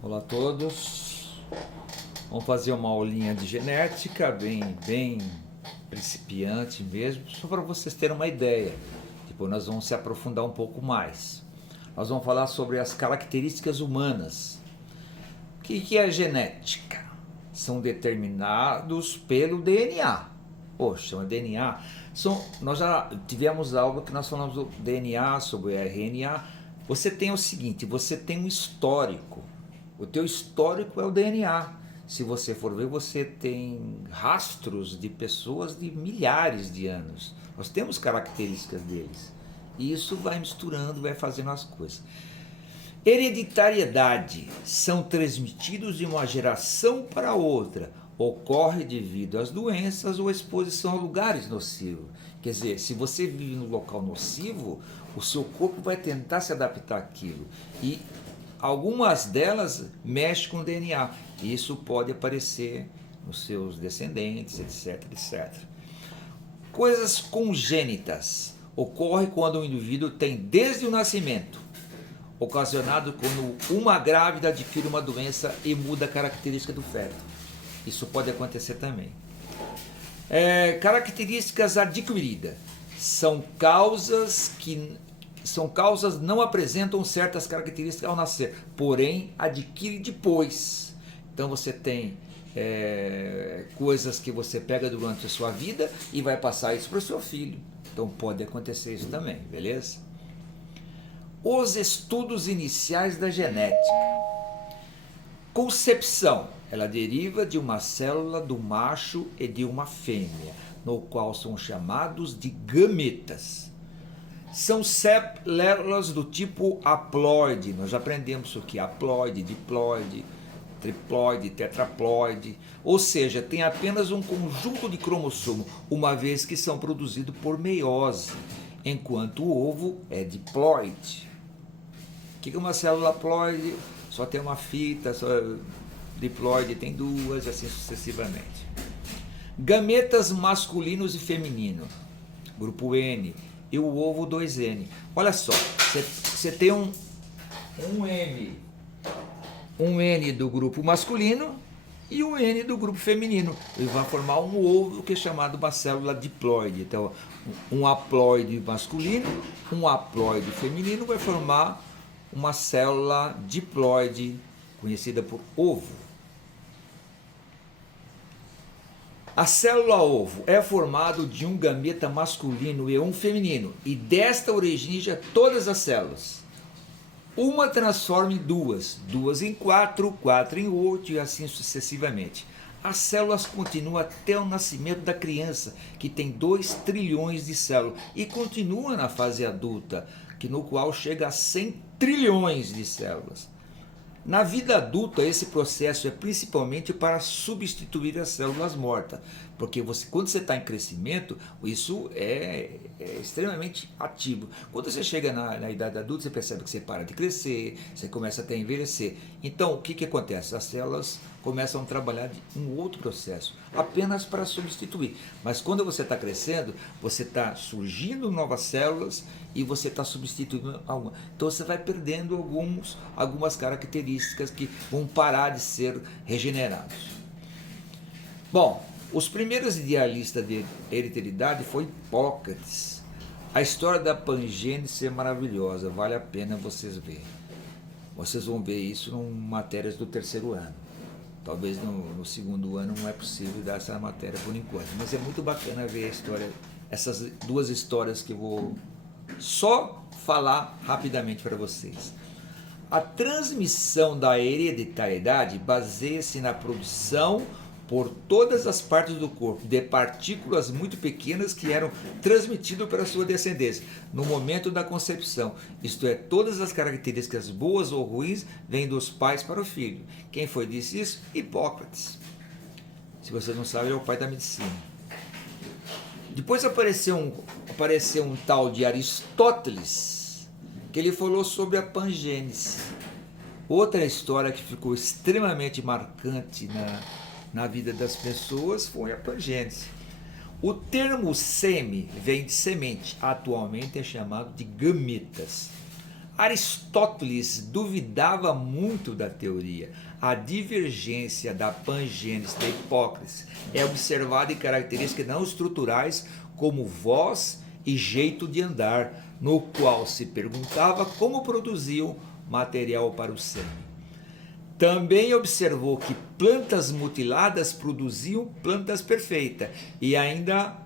Olá a todos, vamos fazer uma aulinha de genética bem principiante mesmo, só para vocês terem uma ideia. Depois nós vamos se aprofundar um pouco mais. Nós vamos falar sobre as características humanas. O que é genética? São determinados pelo DNA. Poxa, o DNA. Nós já tivemos algo que nós falamos do DNA, sobre o RNA. Você tem o seguinte, você tem um histórico. O teu histórico é o DNA. Se você for ver, você tem rastros de pessoas de milhares de anos. Nós temos características deles. E isso vai misturando, vai fazendo as coisas. Hereditariedade são transmitidos de uma geração para outra. Ocorre devido às doenças ou exposição a lugares nocivos. Quer dizer, se você vive num local nocivo, o seu corpo vai tentar se adaptar àquilo. E algumas delas mexem com o DNA. Isso pode aparecer nos seus descendentes, etc, etc. Coisas congênitas. Ocorre quando o indivíduo tem desde o nascimento, ocasionado quando uma grávida adquire uma doença e muda a característica do feto. Isso pode acontecer também. Características adquiridas. São causas não apresentam certas características ao nascer, porém adquire depois. Então você tem coisas que você pega durante a sua vida e vai passar isso para o seu filho. Então pode acontecer isso também, beleza? Os estudos iniciais da genética. Concepção. Ela deriva de uma célula do macho e de uma fêmea, no qual são chamados de gametas. São células do tipo haploide. Nós já aprendemos o que é haploide, diploide, triploide, tetraploide. Ou seja, tem apenas um conjunto de cromossomos, uma vez que são produzidos por meiose, enquanto o ovo é diploide. O que é uma célula haploide? Só tem uma fita, diploide tem duas, assim sucessivamente. Gametas masculinos e feminino, grupo N, e o ovo 2N. Olha só, você tem um N do grupo masculino e um N do grupo feminino. Ele vai formar um ovo que é chamado uma célula diploide. Então, um haploide masculino, um haploide feminino vai formar uma célula diploide, conhecida por ovo. A célula ovo é formada de um gameta masculino e um feminino, e desta origina todas as células. Uma transforma em duas, duas em quatro, quatro em oito e assim sucessivamente. As células continuam até o nascimento da criança, que tem 2 trilhões de células, e continua na fase adulta, no qual chega a 100 trilhões de células. Na vida adulta, esse processo é principalmente para substituir as células mortas, porque quando você está em crescimento, isso é extremamente ativo. Quando você chega na idade adulta, você percebe que você para de crescer, você começa até a envelhecer. Então, o que acontece? As células começam a trabalhar de um outro processo, apenas para substituir. Mas quando você está crescendo, você está surgindo novas células e você está substituindo algumas. Então você vai perdendo algumas características que vão parar de ser regenerados. Bom, os primeiros idealistas de hereditariedade foi Hipócrates. A história da pangênese é maravilhosa, vale a pena vocês verem. Vocês vão ver isso em matérias do 3º ano. Talvez no 2º ano não é possível dar essa matéria por enquanto, mas é muito bacana ver a história, essas 2 histórias que eu vou só falar rapidamente para vocês. A transmissão da hereditariedade baseia-se na produção por todas as partes do corpo de partículas muito pequenas que eram transmitidas para a sua descendência no momento da concepção. Isto é, todas as características boas ou ruins vêm dos pais para o filho. Quem foi disse isso? Hipócrates. Se vocês não sabem, é o pai da medicina. Depois apareceu um tal de Aristóteles, que ele falou sobre a pangênese. Outra história que ficou extremamente marcante na vida das pessoas foi a pangênese. O termo seme vem de semente, atualmente é chamado de gametas. Aristóteles duvidava muito da teoria. A divergência da pangênese da hipócrise é observada em características não estruturais como voz e jeito de andar, no qual se perguntava como produziam material para o sêmen. Também observou que plantas mutiladas produziam plantas perfeitas e ainda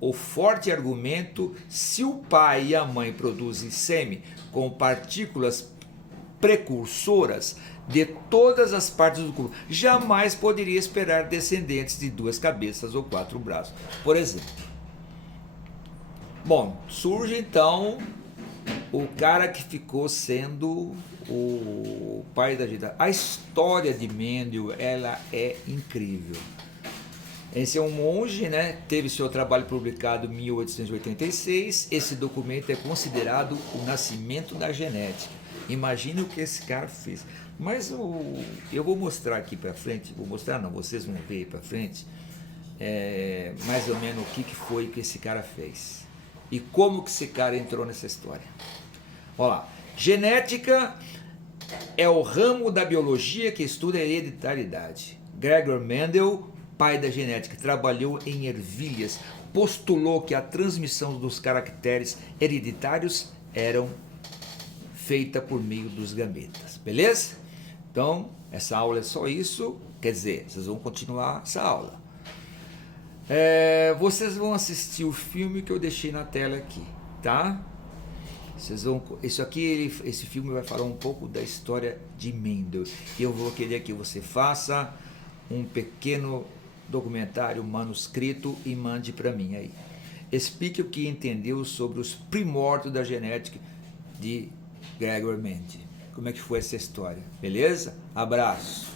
o forte argumento: se o pai e a mãe produzem sêmen com partículas precursoras de todas as partes do corpo, jamais poderia esperar descendentes de 2 cabeças ou 4 braços, por exemplo. Bom, surge então o cara que ficou sendo o pai da gente. A história de Mendel, ela é incrível. Esse é um monge, né? Teve seu trabalho publicado em 1886. Esse documento é considerado o nascimento da genética. Imagine o que esse cara fez. Mas eu vou mostrar aqui para frente, vou mostrar não, vocês vão ver aí para frente, mais ou menos o que foi que esse cara fez. E como que esse cara entrou nessa história. Olha lá, genética é o ramo da biologia que estuda a hereditariedade. Gregor Mendel, pai da genética, trabalhou em ervilhas, postulou que a transmissão dos caracteres hereditários eram feita por meio dos gametas, beleza? Então, essa aula é só isso, quer dizer, vocês vão continuar essa aula. Vocês vão assistir o filme que eu deixei na tela aqui, tá? Vocês vão, esse filme vai falar um pouco da história de Mendel. E eu vou querer que você faça um pequeno documentário manuscrito e mande para mim aí. Explique o que entendeu sobre os primórdios da genética de Gregor Mendel. Como é que foi essa história? Beleza? Abraço!